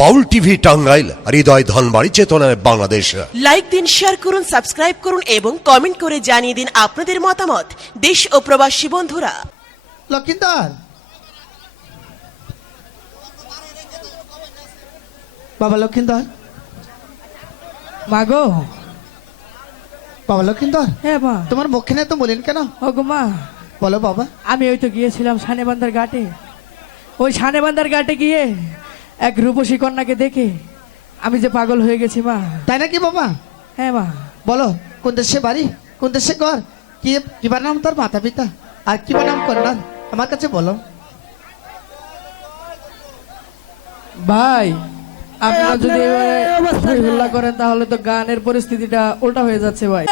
বাউল TV Tangail হৃদয় ধনবাড়ি চেতনায় Bangladesh. Like দিন শেয়ার করুন সাবস্ক্রাইব করুন এবং কমেন্ট করে জানিয়ে দিন আপনাদের মতামত। দেশ ও প্রবাসী বন্ধুরা। লক্ষিন্দর। বাবা লক্ষিন্দর। মাগো। বাবা লক্ষিন্দর। হ্যাঁ মা। তোমার মুখে তো বলেন কেন? ওগো মা। বলো বাবা। আমি ওই তো গিয়েছিলাম সানেবান্দার ঘাটে। ওই সানেবান্দার ঘাটে গিয়ে এক রূপসী কন্যাকে দেখে আমি যে পাগল হয়ে গেছি মা। তাই নাকি বাবা? হ্যাঁ মা। বলো কোন দেশে বাড়ি? কোন দেশে ঘর? কি কিবার নাম তার মাতা পিতা আর কিবার নাম কন্যার? আমার কাছে বলো। ভাই আপনারা যদি হল্লা করেন তাহলে তো গানের পরিস্থিতিটা উল্টা হয়ে যাচ্ছে ভাই।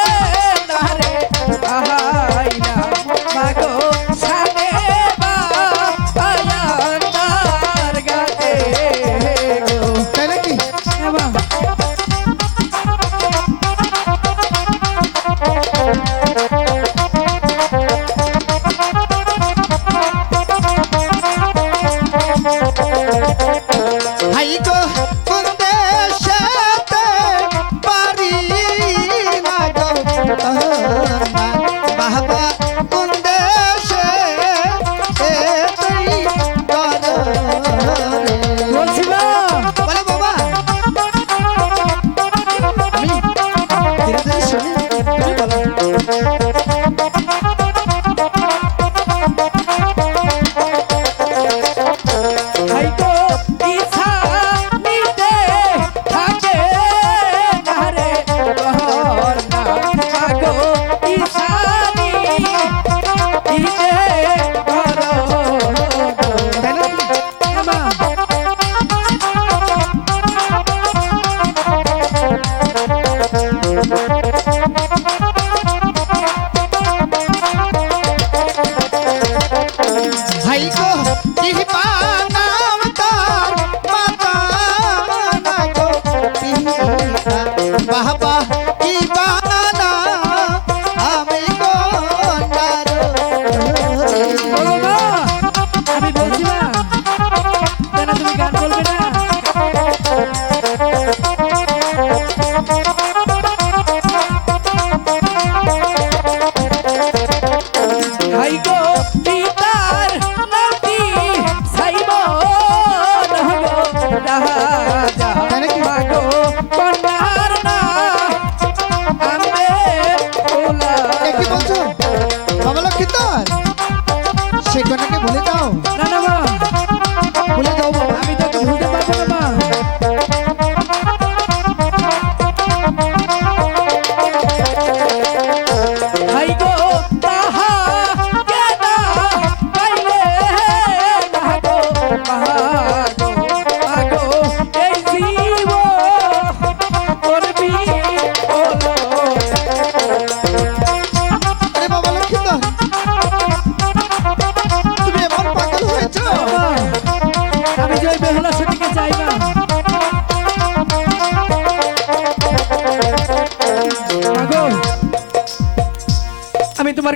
এ কি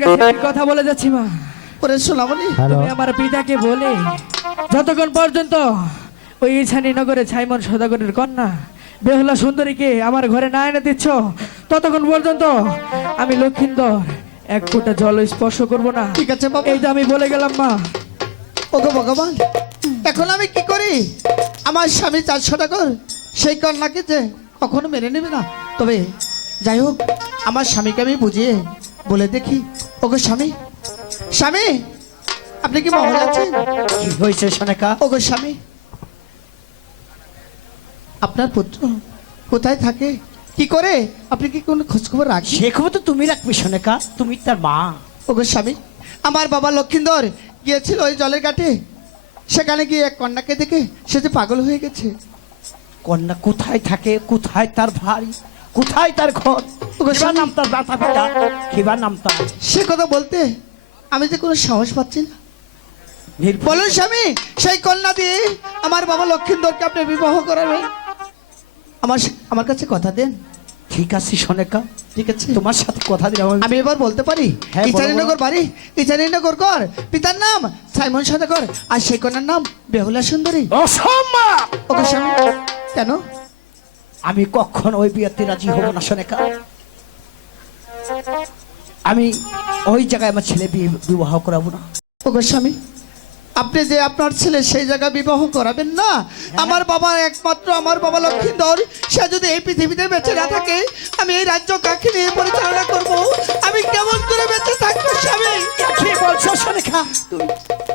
কাছে একটি কথা বলে যাচ্ছি মা। ওরে সোনামণি। তুমি আমার পিতাকে বলে যতক্ষণ পর্যন্ত ওই ইছানি নগরে ছাইমন সদাগরের কন্যা বেহুলা সুন্দরীকে আমার ঘরে না এনে দিচ্ছ ততক্ষণ পর্যন্ত আমি লক্ষিন্দর এক ফোঁটা জল স্পর্শ করব না। ঠিক আছে বাবা। এই তো আমি বলে গেলাম মা। ওগো ভগবান এখন আমি কি করি? আমার স্বামী চারশো টাকার সেই কন্যাকে যে কখনো মেনে নেবে না। তবে যাই হোক আমার স্বামীকে আমি বুঝিয়ে বলে দেখি ওগো স্বামী। স্বামী আপনি কি মহল আছেন? কি হয়েছে সোনাকা? ওগো স্বামী আপনার পুত্র কোথায় থাকে? কি করে? আপনি কি কোনো খোঁজখবর রাখছেন সে খবর তো তুমি রাখবে সোনাকা তুমি তার মা। ওগো স্বামী আমার বাবা লক্ষিন্দর গিয়েছিল ওই জলের ঘাটে। সেখানে গিয়ে এক কন্যাকে দেখে সে যে পাগল হয়ে গেছে। কন্যা কোথায় থাকে কোথায় তার ভাই? কোথায় তার ঘর কিবার। নাম তার মাতা পিতা কিবার নাম তার সে কথা বলতে আমি যে কোনো সাহস পাচ্ছি না। বলুন স্বামী সেই কন্যা দিয়ে আমার বাবা লক্ষিন্দরকে আপনি বিবাহ করাবেন? আমার আমার কাছে কথা দেন। ঠিক আছে সোনাকা। ঠিক আছে। তোমার সাথে কথা দিলাম আমি। এবার বলতে পারি? হ্যাঁ, ইচানীনগর বাড়ি? ইচানীনগর কর। পিতার নাম সাইমন সদাকর। আর সেই কন্যার নাম বেহুলা সুন্দরী। অসম্ভব! ওকে স্বামী কেন? আমি কখন ওই বিয়েতে রাজি হব না সোনেকা আমি ওই জায়গায় আমার ছেলে বিয়ে বিবাহ করাবো না। ও স্বামী আপনি যে আপনার ছেলে সেই জায়গায় বিবাহ করাবেন না। আমার বাবা একমাত্র আমার বাবা লক্ষ্মীধর সে যদি এই পৃথিবীতে বেঁচে না থাকে আমি এই রাজ্য কাকে নিয়ে পরিচালনা করব? আমি কেমন করে বেঁচে থাকব স্বামী? কি বলছো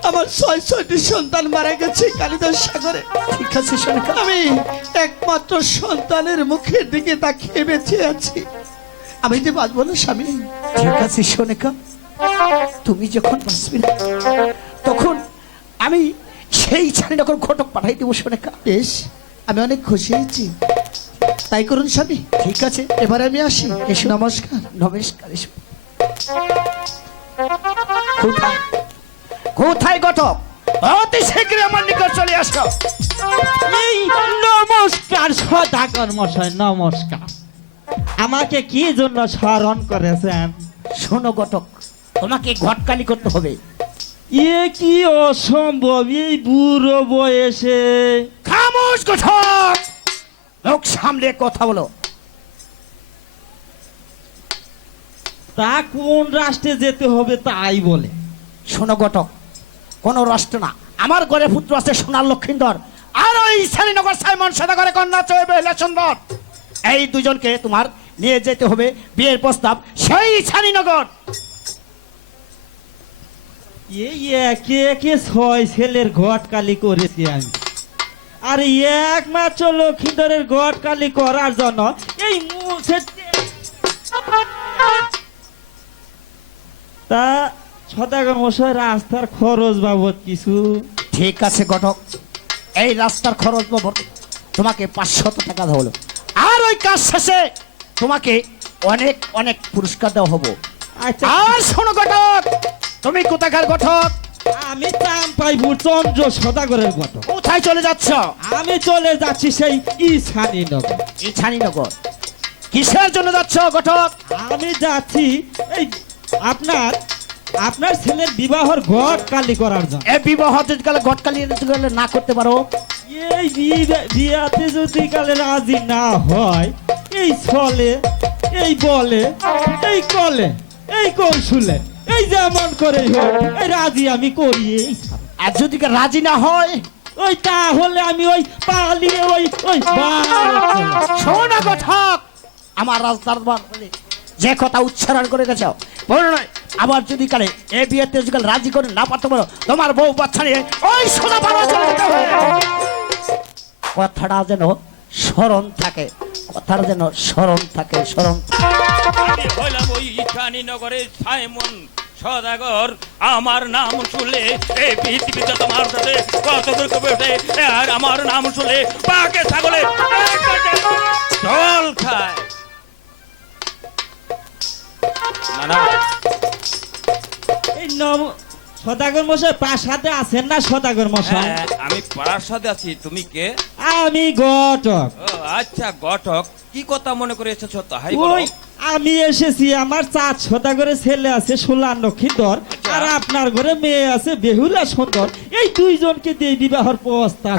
আমার ছয় ছয়টি সন্তান মারা গেছে কালিদাস সাগরে। ঠিক আছে আমি একমাত্র সন্তানের মুখের দিকে তাকিয়ে বেঁচে আছি। আমি যে বাঁচবো না স্বামী? ঠিক আছে সোনেকা। তুমি যখন বাঁচবে আমি সেই ছানিনগর ঘটক পাঠাই দেবো সোনেকা। বেশ আমি অনেক খুশি হয়েছি। তাই করুন স্বামী। ঠিক আছে। এবারে আমি আসি। এসো। নমস্কার। নমস্কার এসো। কোথায়? কোথায় ঘটক? অতি শীঘ্রই আমার নিকট চলে আসো। এই নমস্কার সদাগর মশাই নমস্কার। আমাকে কি জন্য স্মরণ করেছেন? শোনো ঘটক তোমাকে ঘটকালি করতে হবে। এ কি অসম্ভব? এই বুড়ো বয়সে। খামোশ ঘটক লোক সামলে কথা বলো। তা কোন রাষ্ট্রে যেতে হবে তাই বলে। শোনো ঘটক কোনো রাষ্ট্র না। আমার ঘরে পুত্র আছে সোনার লক্ষিন্দর। আর ওই শ্রেণীনগর সাইমন সদাগরে কন্যা হলে সুন্দর এই দুজনকে তোমার নিয়ে যেতে হবে বিয়ের প্রস্তাব সেই শ্রেণীনগর এই একে একে ছয় ছেলের ঘটকালি করেছি আমি। আর একমাত্র লক্ষ্মীধরের করার জন্য এই তা সদাগর মশাই রাস্তার খরচ বাবদ কিছু। ঠিক আছে ঘটক এই রাস্তার খরচ বাবদ তোমাকে পাঁচশত টাকা দেওয়া হলো। আর ওই কাজ শেষে তোমাকে অনেক অনেক পুরস্কার দেওয়া হব। আচ্ছা। আর শোনো ঘটক তুমি কোথাকার ঘটক আমি চাম্পাইপুর চন্দ্র সদাগরের ঘটক কোথায় চলে যাচ্ছ? আমি চলে যাচ্ছি সেই ইসানি নগর। এই ছানিনগর কিসের জন্য যাচ্ছ ঘটক আমি যাচ্ছি এই আপনার আপনার ছেলের বিবাহর ঘট কালি করার জন্য। এ বিবাহ যদি কালে ঘটকালি গেলে না করতে পারো? এই বিয়ে- বিয়াতে যদি কালে রাজি না হয় এই ছলে এই বলে এই কলে এই কৌশুলে যেমন করে হোক রাজি আমি করি। আর যদি রাজি না হয়? ওই তাহলে আমি ওই পালিয়ে ওই ওই। শোনা ঘটক আমার রাস্তার যে কথা উচ্চারণ করে গেছ বলো নয় আবার যদি কালে এ বিয়েতে যদি রাজি করে না পারতে পারো তোমার বউ বাচ্চা নিয়ে ওই সোনা পাড়া চলে কথাটা যেন স্মরণ থাকে কথাটা যেন স্মরণ থাকে স্মরণ আমি সদাগর, আমার নাম শুনলে এই পৃথিবীতে তোমার সাথে কত দূর কবে ওঠে আর আমার নাম শুনলে পাকে ছাগলে জল খায়। না না এই নব সদাগর মশাই প্রাসাদে আছেন না সদাগর মশাই? হ্যাঁ, আমি পাড়ার সাথে আছি তুমি কে? আমি ঘটক আচ্ছা ঘটক কি কথা মনে করে এসেছ তাহাই বলো। আমি এসেছি আমার চার সদাগরের ছেলে আছে সোলান লক্ষিন্দর আচ্ছা। আর আপনার ঘরে মেয়ে আছে বেহুলা সুন্দর। এই দুইজনকে দিয়ে বিবাহর প্রস্তাব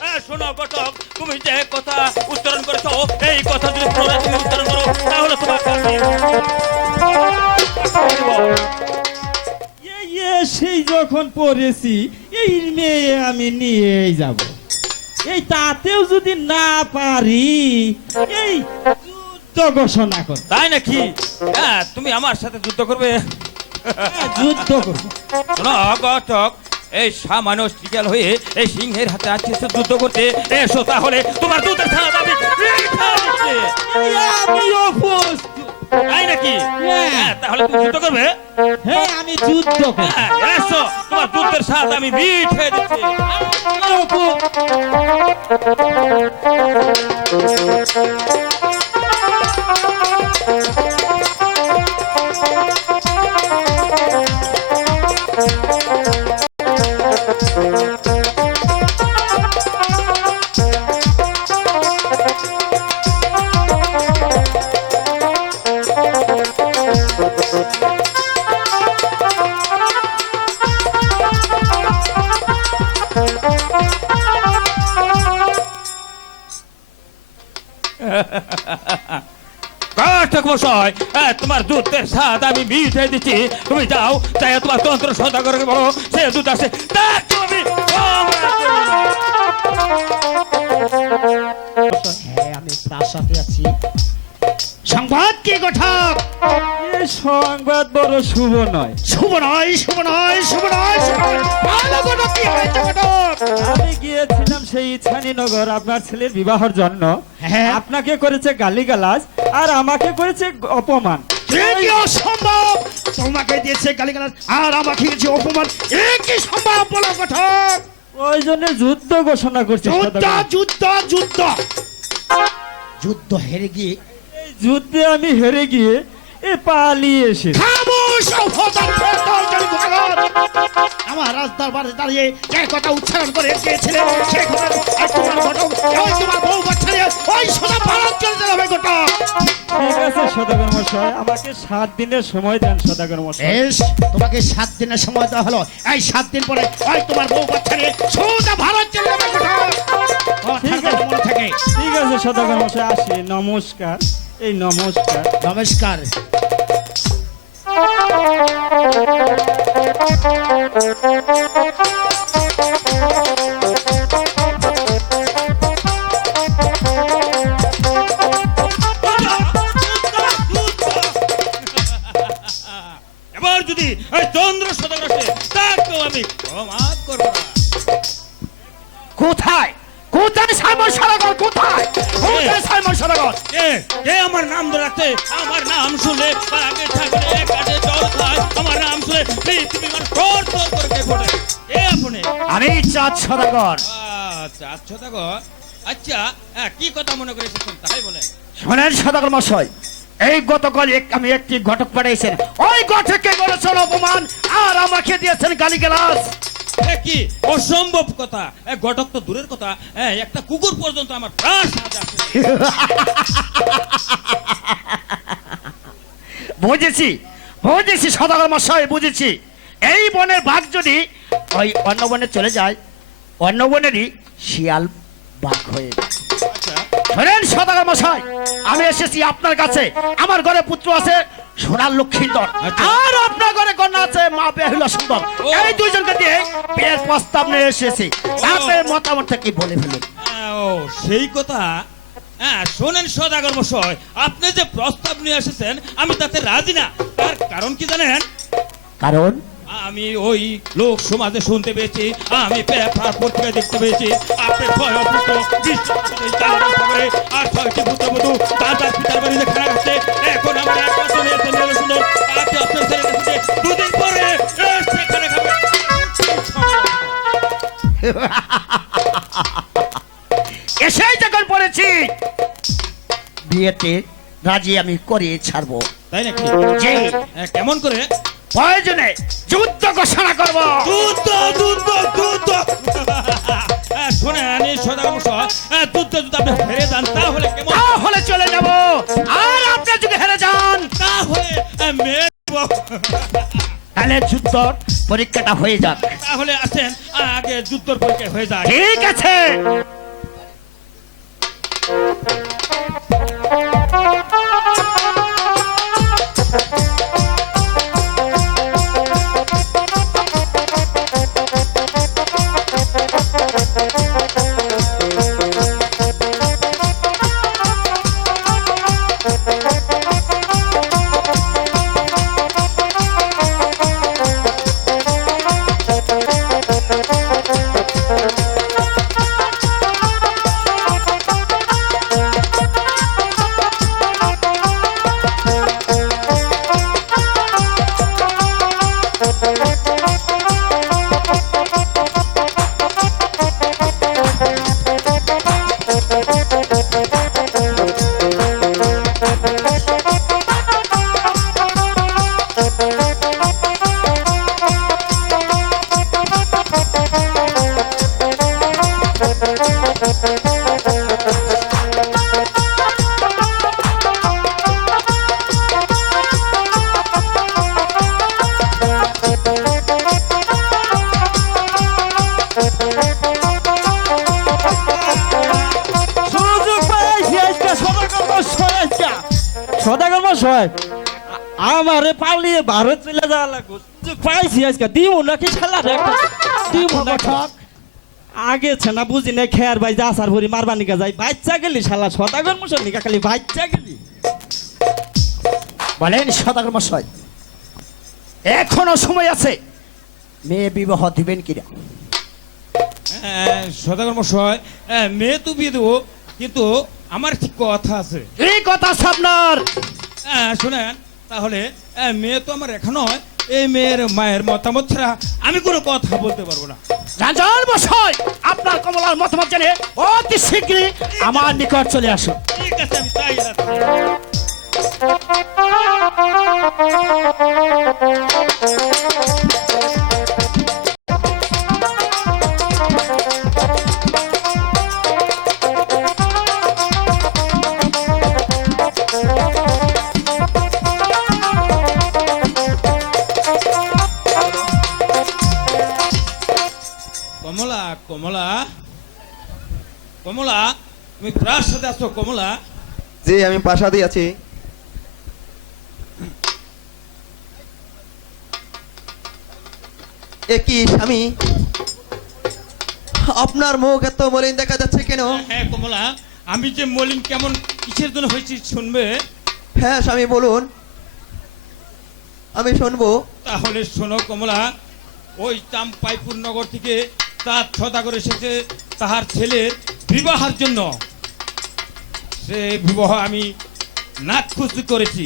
হ্যাঁ, শোনো ঘটক তুমি যে কথা উচ্চারণ করেছ এই কথা যদি তুমি উচ্চারণ করো তাহলে তোমার সেই যখন পড়েছি এই মেয়ে আমি নিয়েই যাব। এই তাতেও যদি না পারি এই যুদ্ধ ঘোষণা কর। তাই নাকি? হ্যাঁ তুমি আমার সাথে যুদ্ধ করবে। যুদ্ধ করব। ঘটক এই সামান্য শিকাল হয়ে এই সিংহের হাতে আছে যুদ্ধ করতে এসো তাহলে। তোমার দুধের ছানা দাবি আমিও প্রস্তুত। তাই নাকি? হ্যাঁ, তাহলে তুমি যুদ্ধ করবে? হ্যাঁ আমি যুদ্ধ হ্যাঁ, এসো তোমার যুদ্ধের স্বাদ আমি মিট হয়ে দিচ্ছি। কাঠক মশাই। তোমার দুধের স্বাদ আমি মিটাই দিচ্ছি। তুমি যাও তাই তোমার তন্ত্র সদাগরকে বলো? সে দুধ আসে। হ্যাঁ আমি প্রাসাদে আছি। সংবাদ কি, গঠক? সংবাদ বড় শুভ নয়। শুভ নয় শুভ নয় শুভ নয় ভালো গঠক কি হয়েছে গঠক আমি গিয়েছিলাম সেই ইছানীনগর আপনার ছেলের বিবাহের জন্য। হ্যাঁ। আপনাকে করেছে গালিগালাজ আর আমাকে করেছে অপমান। তোমাকে দিয়েছে গালিগালাজ আর আমাকে দিয়েছে অপমান। এ কি সম্ভব বলো ওই জন্য যুদ্ধ ঘোষণা করছে যুদ্ধ যুদ্ধ যুদ্ধ। যুদ্ধ হেরে গিয়ে যুদ্ধে আমি হেরে গিয়ে এ পালিয়ে এসে। খামোশ আমার রাজ দরবারে দাঁড়িয়ে যে কথা উচ্চারণ করে গিয়েছিলে সে কথা আর তোমার ঘটক ওই তোমার বউ বাচ্চা ওই সোজা ভারত চলে যাবে ঘটক ঠিক আছে সদাগর মশাই আমাকে সাত দিনের সময় দেন সদাগর মশাই বেশ তোমাকে সাত দিনের সময় দেওয়া হলো। এই সাত দিন পরে ওই তোমার বউ বাচ্চা নিয়ে সোজা ভারত চলে যাবে ঘটক ঠিক আছে। থাকে। ঠিক আছে সদাগর মশাই আসি নমস্কার। এই নমস্কার নমস্কার এবার চাঁদ সদাগর আচ্ছা আচ্ছা আচ্ছা হ্যাঁ, কি কথা মনে করে এসেছেন তাই বলেন শোনেন সদাগর মশাই এই গতকাল আমি একটি ঘটক পাঠিয়েছেন। ওই ঘটককে করেছেন অপমান আর আমাকে দিয়েছেন গালি গ্লাস কি? অসম্ভব কথা। ঘটক তো দূরের কথা। একটা কুকুর পর্যন্ত আমার প্রাণ বুঝেছি বুঝেছি সদাগর মশাই বুঝেছি। এই বনের বাঘ যদি ওই অন্য বনে চলে যায় অন্য বনেরই শিয়াল বাঘ হয়ে যায় আচ্ছা। শোনেন সদাগর মশাই আমি এসেছি আপনার কাছে। আমার ঘরে পুত্র আছে সোনার লক্ষ্মীন্দর আচ্ছা। আর আপনার ঘরে কন্যা আছে মা বেহুলা সুন্দর। এই দুইজনকে দিয়ে বিয়ের প্রস্তাব নিয়ে এসেছি। তাতে মতামতটা কি বলে ফেলুন? হ্যাঁ, ও সেই কথা। হ্যাঁ শোনেন সদাগর মশাই আপনি যে প্রস্তাব নিয়ে এসেছেন আমি তাতে রাজি না। তার কারণ কি জানেন? কারণ? আমি ওই লোক সমাজে শুনতে পেয়েছি আমি পেপার পত্রিকায় দেখতে পেয়েছি। আপনি ছয় পুত্র আর ছয়টি পুত্রবধূ তার তার পিতার বাড়িতে খেলা করছে এখন আমার একমাত্র মেয়ে আছে মেয়ে সুন্দর তাকে আপনার ছেলে দেখেছে দুদিন পরে সেখানে খাবে। এসেই যখন পড়েছি বিয়েতে রাজি আমি করে ছাড়বো। তাই নাকি? হ্যাঁ, কেমন করে? প্রয়োজনে যুদ্ধ ঘোষণা করব। যুদ্ধ যুদ্ধ যুদ্ধ। হ্যাঁ, শোনেন এই সদাগর হ্যাঁ, যুদ্ধ আপনি হেরে যান তাহলে কেমন? তাহলে চলে যাব। আর আপনি যদি হেরে যান তাহলে হ্যাঁ, মেয়ে। তাহলে যুদ্ধ পরীক্ষাটা হয়ে যাক। তাহলে আসেন আগে যুদ্ধর পরীক্ষা হয়ে যায় ঠিক আছে। মশাই আমারে পালিয়ে ভারত চলে যাওয়া লাগবে। পাইছি আজকে। দিও নাকি শালা রে না ঠক। আগে না বুঝি না খেয়ার ভাই যা সার ভরি মারবা নিকা যাই বাচ্চা গেলি শালা সদাগর মশাই নিকা খালি বাচ্চা গেলি। বলেন সদাগর মশাই এখনও সময় আছে। মেয়ে বিবাহ দিবেন কিনা? সদাগর মশাই হ্যাঁ, মেয়ে তো বিয়ে দেবো কিন্তু আমার ঠিক কথা আছে? এই কথা আপনার হ্যাঁ, শুনেন তাহলে মেয়ে তো আমার এখনও এই মেয়ের মায়ের মতামত ছাড়া আমি কোনো কথা বলতে পারব না। রাজন মশাই আপনার কমলার মতামত জেনে অতি শীঘ্রই আমার নিকট চলে আসুন। ঠিক আছে আমি তাই যাচ্ছি। কমলা? কমলা তুমি প্রার সাথে আসো কমলা? জি আমি প্রাসাদে আছি। এ কি স্বামী? আপনার মুখ এত মলিন দেখা যাচ্ছে কেন? হ্যাঁ কমলা আমি যে মলিন কেমন কিসের জন্য হয়েছি শুনবে? হ্যাঁ স্বামী বলুন। আমি শুনব। তাহলে শোনো কমলা ওই চাম্পাইপুর নগর থেকে তার সদাগর এসেছে তাহার ছেলের বিবাহের জন্য। সে বিবাহ আমি নাক্ষুসি করেছি।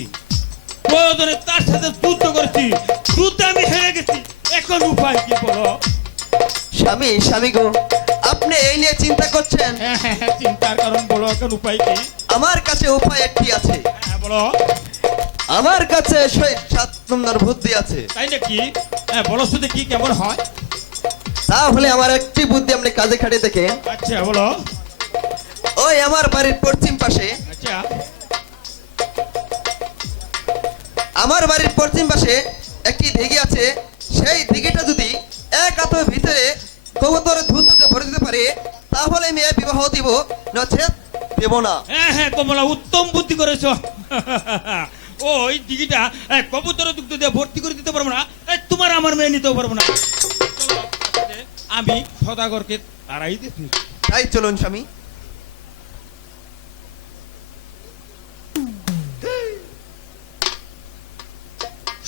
প্রয়োজনে তার সাথে যুদ্ধ করেছি। যুদ্ধে আমি হেরে গেছি। এখন উপায় কি বলো? স্বামী স্বামী গো আপনি এই নিয়ে চিন্তা করছেন? হ্যাঁ হ্যাঁ হ্যাঁ, চিন্তার কারণ বলো এখন উপায় কি? আমার কাছে উপায় একটি আছে। বলো। আমার কাছে সেই সাত নম্বর বুদ্ধি আছে। তাই নাকি? হ্যাঁ বলো শুধু কি কেমন হয়? তাহলে আমার একটি বুদ্ধি আপনি কাজে খাটিয়ে দেখেন। আচ্ছা বলো। ওই আমার বাড়ির পশ্চিম পাশে। আচ্ছা। আমার বাড়ির পশ্চিম পাশে একটি দিঘি আছে। সেই দিঘিটা যদি এক হাতের ভিতরে কবুতরের দুধ দুধে ভরে দিতে পারে তাহলে মেয়ে বিবাহ দিব নচেত দেব না। হ্যাঁ হ্যাঁ কমলা উত্তম বুদ্ধি করেছ। ওই দিঘিটা এ, কবুতরের দুগ্ধ দিয়ে ভর্তি করে দিতে পারব না। তোমার আমার মেয়ে নিতেও পারব না। আমি সদাগরকে তারাই দিচ্ছি তাই চলুন স্বামী।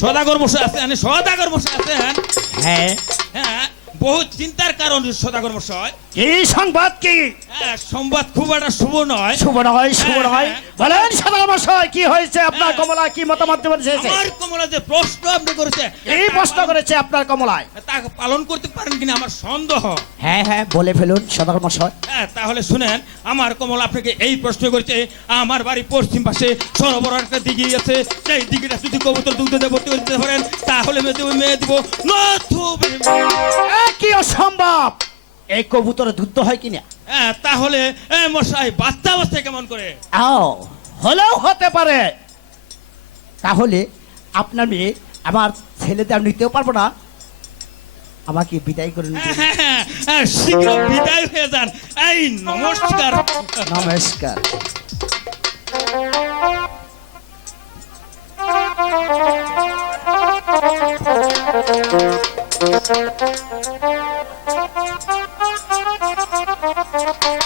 সদাগর বসে আছেন সদাগর বসে আছেন। হ্যাঁ। হ্যাঁ। বহু চিন্তার কারণ সদাগর মশাই কি সংবাদ কি? হ্যাঁ সংবাদ খুব একটা শুভ নয়। শুভ নয় শুভ নয়। বলেন সদাগর মশাই কি হয়েছে? আপনার কমলা কি মতামত দেবেন চেয়েছে আমার কমলা যে প্রশ্ন আপনি করেছে এই প্রশ্ন করেছে আপনার কমলায়? তা পালন করতে পারেন কিনা আমার সন্দেহ। হ্যাঁ হ্যাঁ বলে ফেলুন সদাগর মশাই হ্যাঁ তাহলে শুনেন আমার কমল আপনাকে এই প্রশ্ন করেছে আমার বাড়ি পশ্চিম পাশে সরোবর একটা দিঘি আছে সেই দিঘিটা যদি কবুতর দুগ্ধ দিয়ে ভর্তি পারেন তাহলে মেয়ে দেবো মেয়ে দেবো। নথুবে অসম্ভব এই কবুতরে দুধ হয় কিনা? হ্যাঁ তাহলে এ মশাই বাচ্চা অবস্থায় কেমন করে? আও হলেও হতে পারে। তাহলে আপনার মেয়ে আমার ছেলেদের আমি নিতেও পারব না। আমাকে বিদায় করে নিতে। হ্যাঁ, হ্যাঁ, হ্যাঁ, শীঘ্র বিদায় হয়ে যান। এই নমস্কার। নমস্কার। তাহালই Thank you.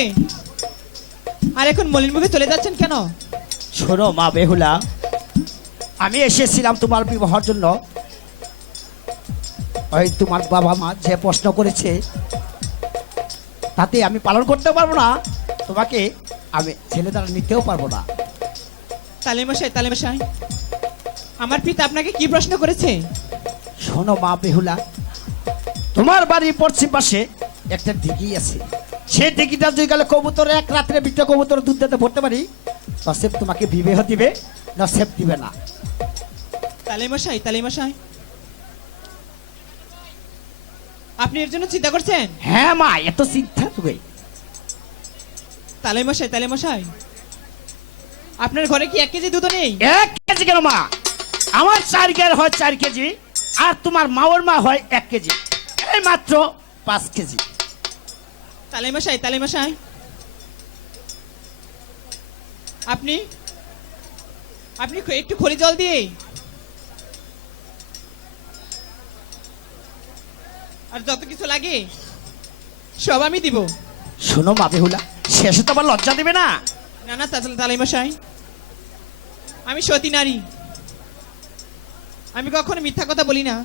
মুখে আর এখন মলিন মুখে চলে যাচ্ছেন কেন? শোনো মা বেহুলা আমি এসেছিলাম তোমার বিবাহের জন্য। ওই তোমার বাবা মা যে প্রশ্ন করেছে তাতে আমি পালন করতে পারব না। তোমাকে আমি ছেলে দ্বারা নিতেও পারব না। তালে মশাই তালে মশাই আমার পিতা আপনাকে কি প্রশ্ন করেছে? শোনো মা বেহুলা তোমার বাড়ি পশ্চিম পাশে একটা দিঘি আছে। সে দিঘিটা যদি গেলে কবুতর এক রাত্রে বিটা কবুতর দুধ দিতে ভরতে পারি? নসেব তোমাকে বিবেহ দিবে নসেব দিবে না। তালে মশাই তালে মশাই আপনি এর জন্য চিন্তা করছেন? হ্যাঁ মা এত চিন্তা তুমি তালে মশাই তালে মশাই আপনার ঘরে কি এক কেজি দুধ নেই? এক কেজি কেন মা? আমার চার কেজি হয় চার কেজি আর তোমার মাওর মা হয় এক কেজি। এই মাত্র পাঁচ কেজি। তালে মশাই তালে মশাই। আপনি আপনি একটু খড়ি জল দিয়ে। আর যত কিছু লাগে সব আমি দিব। শোনো মা বেহুলা শেষে তো আবার লজ্জা দেবে না। না না তা- তালে মশাই। আমি সতী নারী। আমি কখনো মিথ্যা কথা বলি না।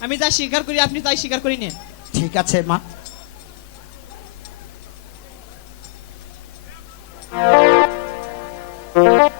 আমি যা স্বীকার করি আপনি তাই স্বীকার করি নেন। ঠিক আছে মা। Música